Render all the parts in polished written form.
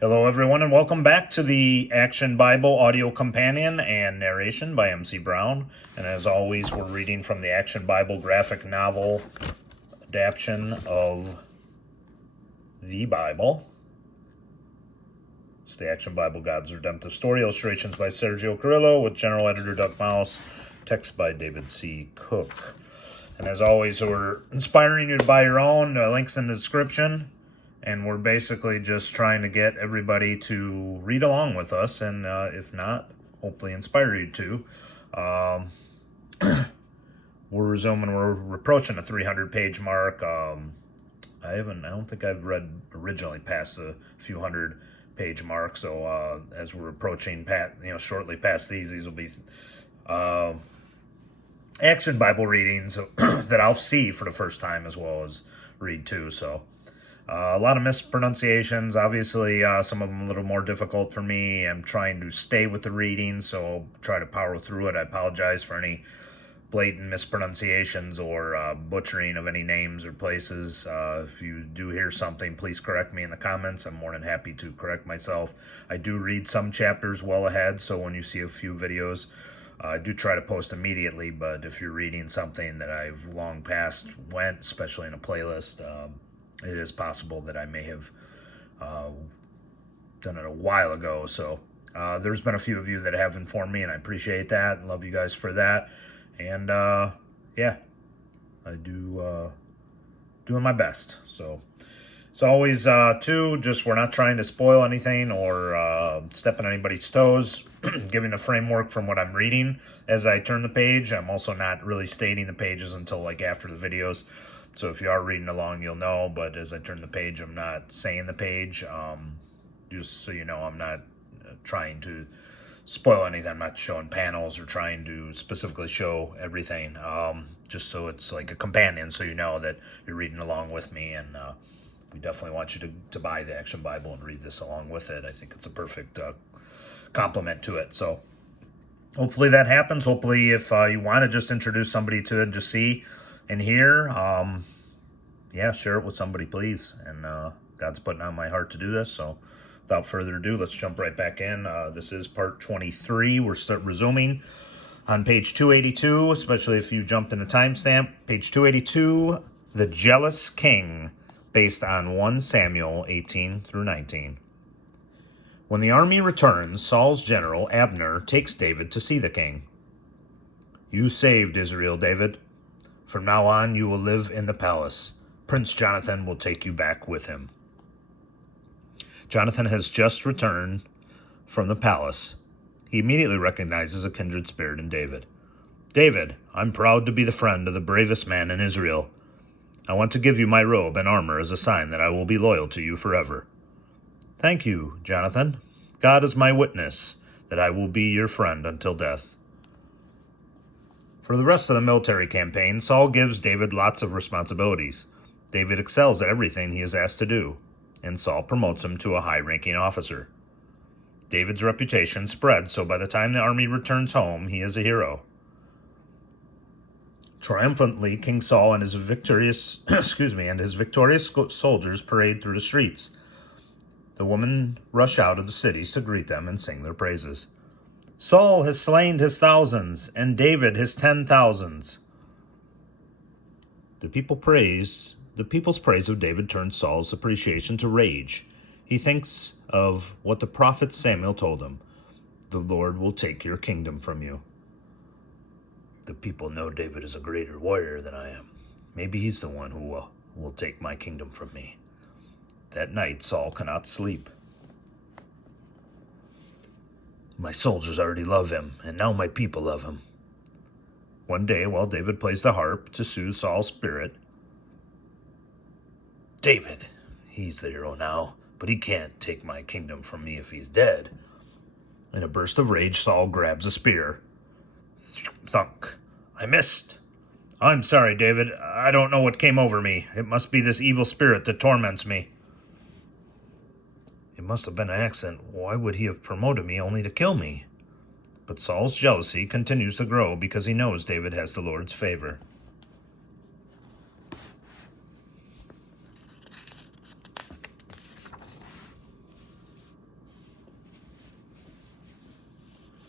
Hello, everyone, and welcome back to the Action Bible Audio Companion and Narration by MC Brown. And as always, we're reading from the Action Bible graphic novel adaptation of the Bible. It's the Action Bible God's Redemptive Story. Illustrations by Sergio Carrillo with General Editor Doug Mouse. Text by David C. Cook. And as always, we're inspiring you to buy your own. Links in the description. And we're basically just trying to get everybody to read along with us, and if not, hopefully inspire you to. We're resuming. We're approaching the 300-page mark. I don't think I've read originally past the few hundred-page mark. So as we're approaching, shortly past these will be Action Bible readings that I'll see for the first time as well as read too. So. A lot of mispronunciations, obviously some of them a little more difficult for me. I'm trying to stay with the reading, so I'll try to power through it. I apologize for any blatant mispronunciations or butchering of any names or places. If you do hear something, please correct me in the comments. I'm more than happy to correct myself. I do read some chapters well ahead, so when you see a few videos, I do try to post immediately, but if you're reading something that I've long past went, especially in a playlist, it is possible that I may have done it a while ago. So there's been a few of you that have informed me, and I appreciate that and love you guys for that. And yeah, I do doing my best. So it's always just we're not trying to spoil anything or step on anybody's toes. Giving a framework from what I'm reading as I turn the page. I'm also not really stating the pages until like after the videos. So if you are reading along, you'll know. But as I turn the page, I'm not saying the page. Just so you know, I'm not trying to spoil anything. I'm not showing panels or trying to specifically show everything. Just so it's like a companion, so you know that you're reading along with me. And we definitely want you to buy the Action Bible and read this along with it. I think it's a perfect complement to it. So hopefully that happens. Hopefully if you want to just introduce somebody to it, just see and hear, yeah, share it with somebody, please. And God's putting on my heart to do this. So without further ado, let's jump right back in. This is part 23. We're resuming on page 282, especially if you jumped in a timestamp. Page 282, The Jealous King, based on 1 Samuel 18 through 19. When the army returns, Saul's general, Abner, takes David to see the king. "You saved Israel, David. From now on, you will live in the palace. Prince Jonathan will take you back with him." Jonathan has just returned from the palace. He immediately recognizes a kindred spirit in David. "David, I'm proud to be the friend of the bravest man in Israel. I want to give you my robe and armor as a sign that I will be loyal to you forever." "Thank you, Jonathan. God is my witness that I will be your friend until death." For the rest of the military campaign, Saul gives David lots of responsibilities. David excels at everything he is asked to do, and Saul promotes him to a high-ranking officer. David's reputation spreads, so by the time the army returns home, he is a hero. Triumphantly, King Saul and his victorious soldiers parade through the streets. The women rush out of the cities to greet them and sing their praises. "Saul has slain his thousands, and David his 10,000s." The people's praise of David turns Saul's appreciation to rage. He thinks of what the prophet Samuel told him. "The Lord will take your kingdom from you." The people know David is a greater warrior than I am. Maybe he's the one who will take my kingdom from me. That night, Saul cannot sleep. "My soldiers already love him, and now my people love him." One day, while David plays the harp to soothe Saul's spirit, "David, he's the hero now, but he can't take my kingdom from me if he's dead." In a burst of rage, Saul grabs a spear. Thunk. "I missed." "I'm sorry, David. I don't know what came over me. It must be this evil spirit that torments me." "It must have been an accident. Why would he have promoted me only to kill me?" But Saul's jealousy continues to grow because he knows David has the Lord's favor.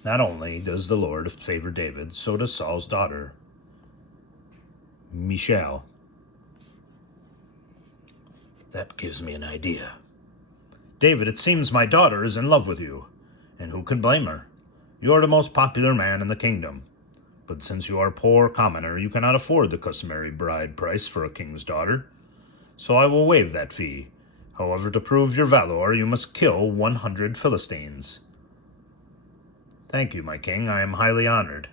Not only does the Lord favor David, so does Saul's daughter, Michal. That gives me an idea. David, it seems my daughter is in love with you, and who can blame her? You are the most popular man in the kingdom. But since you are a poor commoner, you cannot afford the customary bride price for a king's daughter. So I will waive that fee. However, to prove your valor, you must kill 100 Philistines. Thank you, my king. I am highly honored.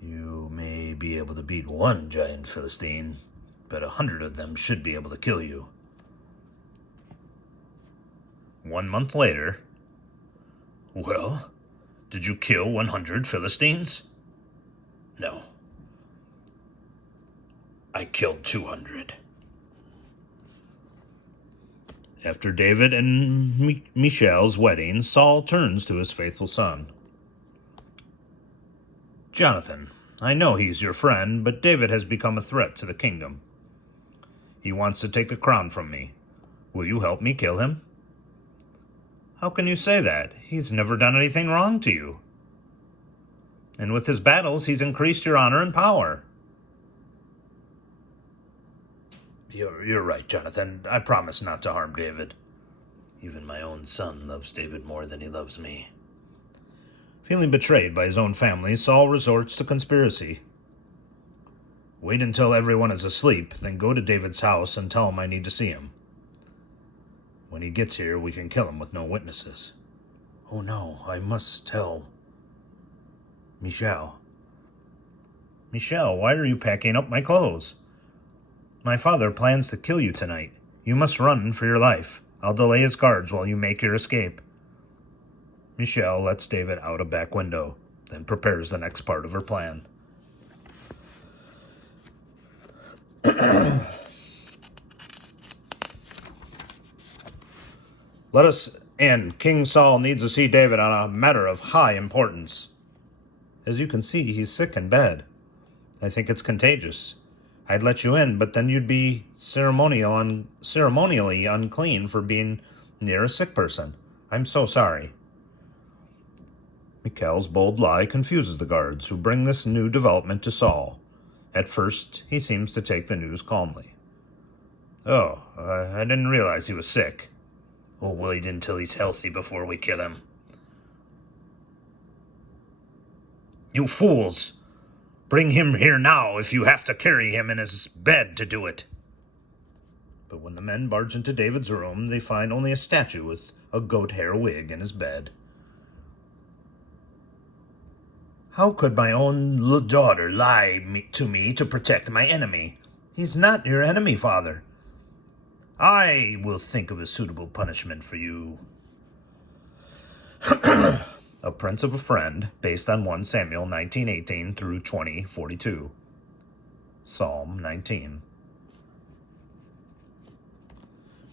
You may be able to beat one giant Philistine, but 100 of them should be able to kill you. 1 month later. Well, did you kill 100 Philistines? No. I killed 200. After David and Michal's wedding, Saul turns to his faithful son. Jonathan, I know he's your friend, but David has become a threat to the kingdom. He wants to take the crown from me. Will you help me kill him? How can you say that? He's never done anything wrong to you. And with his battles, he's increased your honor and power. You're right, Jonathan. I promise not to harm David. Even my own son loves David more than he loves me. Feeling betrayed by his own family, Saul resorts to conspiracy. Wait until everyone is asleep, then go to David's house and tell him I need to see him. When he gets here, we can kill him with no witnesses. Oh no, I must tell Michal. Michal, why are you packing up my clothes? My father plans to kill you tonight. You must run for your life. I'll delay his guards while you make your escape. Michal lets David out a back window, then prepares the next part of her plan. Let us in. King Saul needs to see David on a matter of high importance. As you can see, he's sick in bed. I think it's contagious. I'd let you in, but then you'd be ceremonially unclean for being near a sick person. I'm so sorry. Michal's bold lie confuses the guards, who bring this new development to Saul. At first, he seems to take the news calmly. Oh, I didn't realize he was sick. We'll wait until he's healthy before we kill him. You fools! Bring him here now if you have to carry him in his bed to do it. But when the men barge into David's room, they find only a statue with a goat hair wig in his bed. How could my own daughter lie to me to protect my enemy? He's not your enemy, father. I will think of a suitable punishment for you. A Prince of a Friend, based on 1 Samuel 19:18 through 20:42. Psalm 19.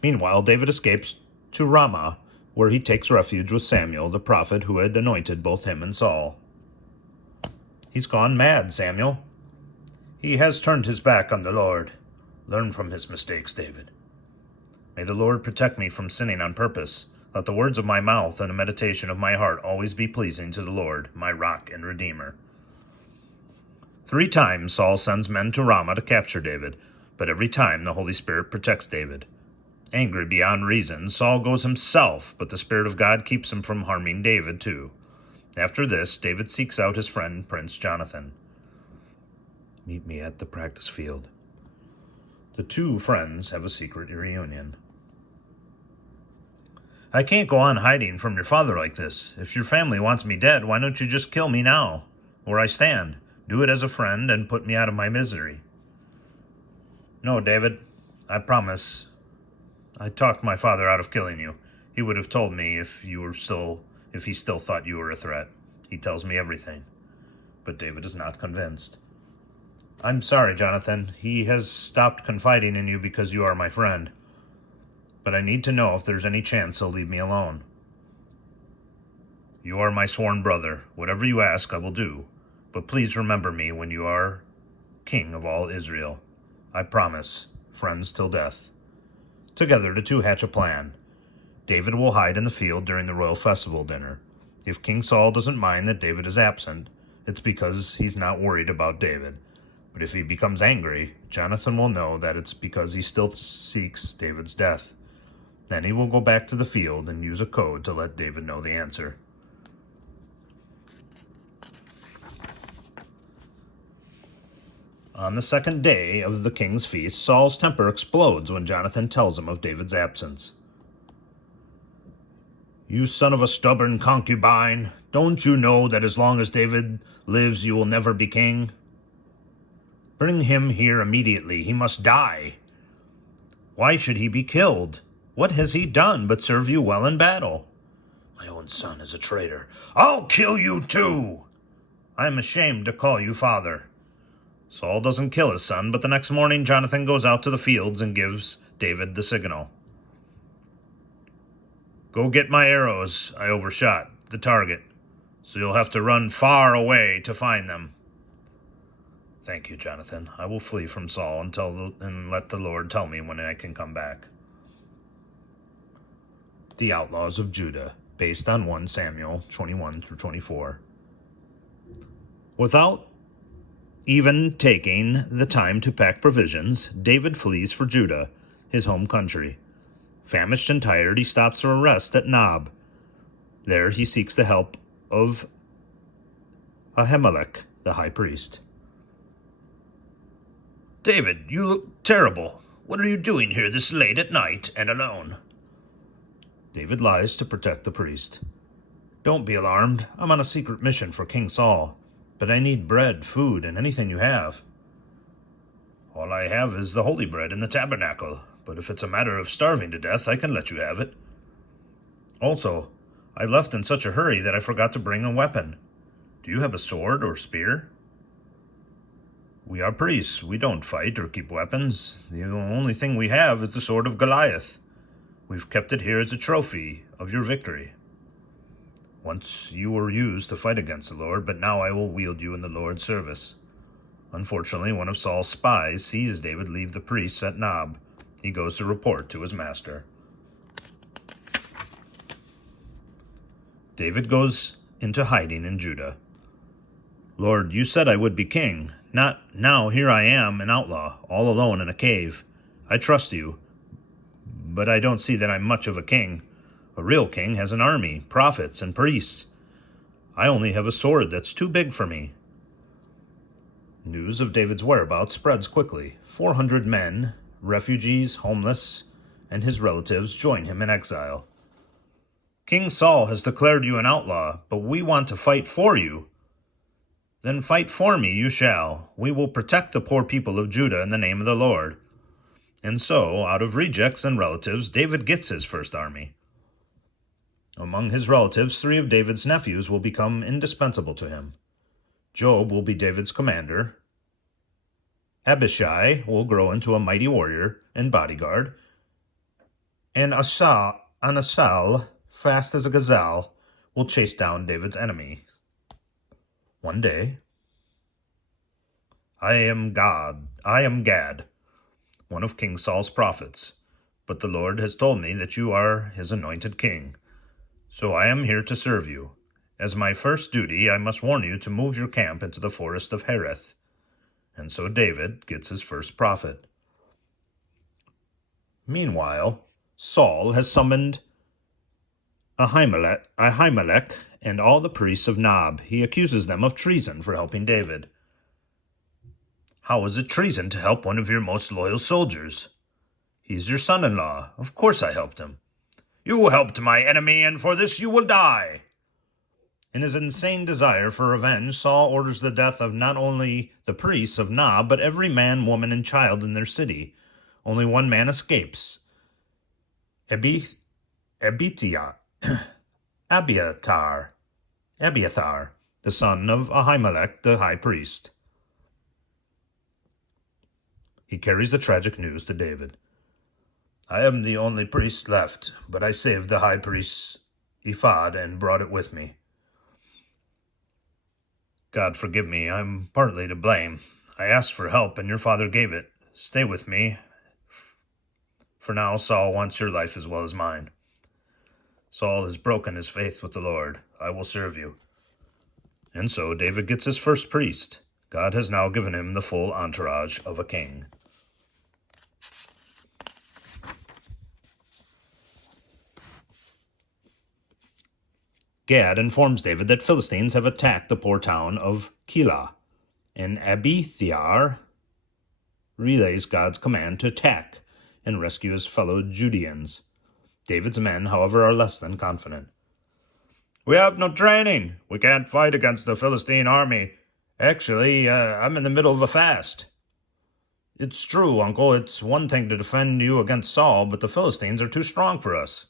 Meanwhile, David escapes to Ramah, where he takes refuge with Samuel, the prophet who had anointed both him and Saul. He's gone mad, Samuel. He has turned his back on the Lord. Learn from his mistakes, David. May the Lord protect me from sinning on purpose. Let the words of my mouth and the meditation of my heart always be pleasing to the Lord, my rock and redeemer. 3 times Saul sends men to Ramah to capture David, but every time the Holy Spirit protects David. Angry beyond reason, Saul goes himself, but the Spirit of God keeps him from harming David too. After this, David seeks out his friend Prince Jonathan. Meet me at the practice field. The 2 friends have a secret reunion. I can't go on hiding from your father like this. If your family wants me dead, why don't you just kill me now, where I stand? Do it as a friend and put me out of my misery. No, David, I promise. I talked my father out of killing you. He would have told me if he still thought you were a threat. He tells me everything. But David is not convinced. I'm sorry, Jonathan. He has stopped confiding in you because you are my friend. But I need to know if there's any chance he'll leave me alone. You are my sworn brother. Whatever you ask, I will do. But please remember me when you are king of all Israel. I promise. Friends till death. Together, the 2 hatch a plan. David will hide in the field during the royal festival dinner. If King Saul doesn't mind that David is absent, it's because he's not worried about David. But if he becomes angry, Jonathan will know that it's because he still seeks David's death. Then he will go back to the field and use a code to let David know the answer. On the second day of the king's feast, Saul's temper explodes when Jonathan tells him of David's absence. "You son of a stubborn concubine, don't you know that as long as David lives you will never be king? Bring him here immediately. He must die. Why should he be killed? What has he done but serve you well in battle?" "My own son is a traitor." "I'll kill you too." "I am ashamed to call you father." Saul doesn't kill his son, but the next morning Jonathan goes out to the fields and gives David the signal. "Go get my arrows. I overshot the target, so you'll have to run far away to find them." "Thank you, Jonathan. I will flee from Saul and let the Lord tell me when I can come back." The Outlaws of Judah, based on 1 Samuel 21 through 24. Without even taking the time to pack provisions, David flees for Judah, his home country. Famished and tired, he stops for a rest at Nob. There he seeks the help of Ahimelech, the high priest. "David, you look terrible. What are you doing here this late at night and alone?" David lies to protect the priest. "Don't be alarmed. I'm on a secret mission for King Saul, but I need bread, food, and anything you have." "All I have is the holy bread in the tabernacle, but if it's a matter of starving to death, I can let you have it. Also, I left in such a hurry that I forgot to bring a weapon. Do you have a sword or spear?" "We are priests. We don't fight or keep weapons. The only thing we have is the sword of Goliath. We've kept it here as a trophy of your victory. Once you were used to fight against the Lord, but now I will wield you in the Lord's service." Unfortunately, one of Saul's spies sees David leave the priests at Nob. He goes to report to his master. David goes into hiding in Judah. "Lord, you said I would be king. Now here I am, an outlaw, all alone in a cave. I trust you, but I don't see that I'm much of a king. A real king has an army, prophets, and priests. I only have a sword that's too big for me." News of David's whereabouts spreads quickly. 400 men, refugees, homeless, and his relatives join him in exile. "King Saul has declared you an outlaw, but we want to fight for you." "Then fight for me you shall. We will protect the poor people of Judah in the name of the Lord." And so, out of rejects and relatives, David gets his first army. Among his relatives, 3 of David's nephews will become indispensable to him. Job will be David's commander. Abishai will grow into a mighty warrior and bodyguard. And Asahel, fast as a gazelle, will chase down David's enemy. One day, I am Gad, one of King Saul's prophets, but the Lord has told me that you are his anointed king. So I am here to serve you. As my first duty, I must warn you to move your camp into the forest of Hereth. And so David gets his first prophet. Meanwhile, Saul has summoned Ahimelech and all the priests of Nob. He accuses them of treason for helping David. "How is it treason to help one of your most loyal soldiers?" "He's your son-in-law. Of course I helped him." "You helped my enemy, and for this you will die." In his insane desire for revenge, Saul orders the death of not only the priests of Nob, but every man, woman, and child in their city. Only one man escapes. Abiathar, the son of Ahimelech, the high priest. He carries the tragic news to David. "I am the only priest left, but I saved the high priest's ephod and brought it with me. God forgive me, I'm partly to blame. I asked for help and your father gave it. Stay with me. For now, Saul wants your life as well as mine." Saul has broken his faith with the Lord. I will serve you. And so David gets his first priest. God has now given him the full entourage of a king. Gad informs David that Philistines have attacked the poor town of Keilah, and Abithiar relays God's command to attack and rescue his fellow Judeans. David's men, however, are less than confident. We have no training. We can't fight against the Philistine army. Actually, I'm in the middle of a fast. It's true, Uncle. It's one thing to defend you against Saul, but the Philistines are too strong for us.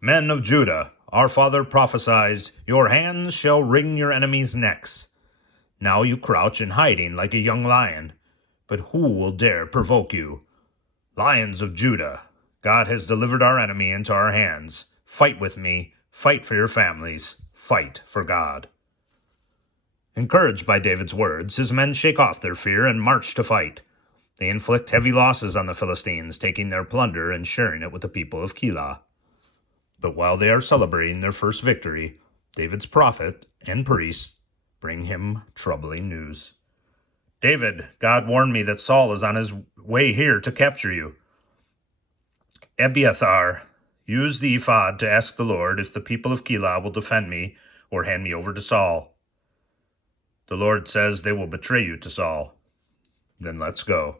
Men of Judah, our father prophesied, your hands shall wring your enemies' necks. Now you crouch in hiding like a young lion. But who will dare provoke you? Lions of Judah, God has delivered our enemy into our hands. Fight with me. Fight for your families. Fight for God. Encouraged by David's words, his men shake off their fear and march to fight. They inflict heavy losses on the Philistines, taking their plunder and sharing it with the people of Keilah. But while they are celebrating their first victory, David's prophet and priests bring him troubling news. David, God warned me that Saul is on his way here to capture you. Abiathar, use the ephod to ask the Lord if the people of Keilah will defend me or hand me over to Saul. The Lord says they will betray you to Saul. Then let's go.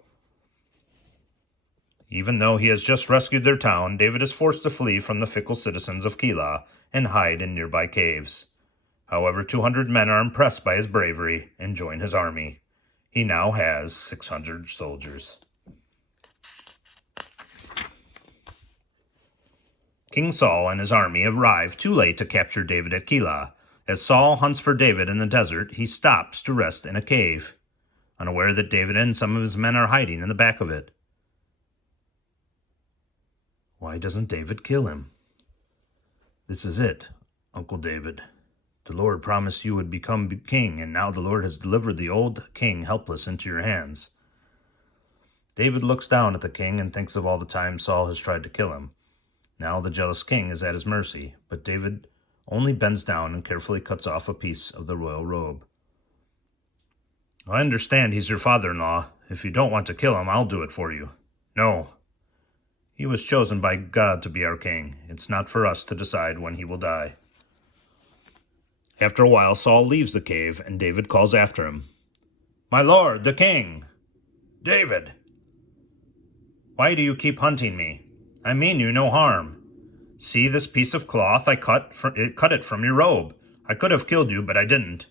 Even though he has just rescued their town, David is forced to flee from the fickle citizens of Keilah and hide in nearby caves. However, 200 men are impressed by his bravery and join his army. He now has 600 soldiers. King Saul and his army arrive too late to capture David at Keilah. As Saul hunts for David in the desert, he stops to rest in a cave, unaware that David and some of his men are hiding in the back of it. Why doesn't David kill him? This is it, Uncle David. The Lord promised you would become king, and now the Lord has delivered the old king helpless into your hands. David looks down at the king and thinks of all the times Saul has tried to kill him. Now the jealous king is at his mercy, but David only bends down and carefully cuts off a piece of the royal robe. I understand he's your father-in-law. If you don't want to kill him, I'll do it for you. No. He was chosen by God to be our king. It's not for us to decide when he will die. After a while, Saul leaves the cave, and David calls after him. My lord, the king! David! Why do you keep hunting me? I mean you no harm. See this piece of cloth I cut it from your robe. I could have killed you, but I didn't.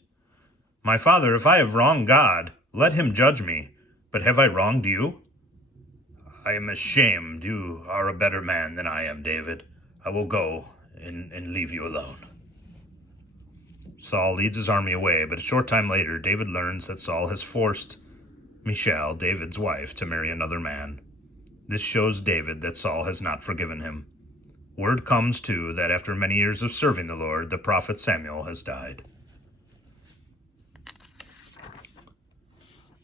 My father, if I have wronged God, let him judge me. But have I wronged you? I am ashamed. You are a better man than I am, David. I will go and leave you alone. Saul leads his army away, but a short time later, David learns that Saul has forced Michal, David's wife, to marry another man. This shows David that Saul has not forgiven him. Word comes, too, that after many years of serving the Lord, the prophet Samuel has died.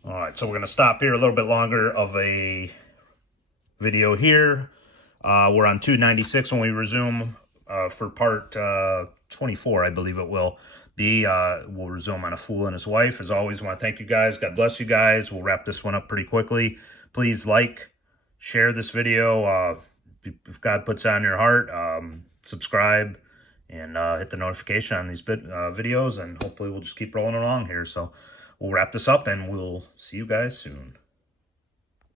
All right, so we're going to stop here, a little bit longer of a video here. We're on 296 when we resume for part 24, I believe it will be. We'll resume on A Fool and His Wife. As always, I want to thank you guys. God bless you guys. We'll wrap this one up pretty quickly. Please like, share this video. If God puts it on your heart, subscribe and hit the notification on these videos, and hopefully we'll just keep rolling along here. So we'll wrap this up, and we'll see you guys soon.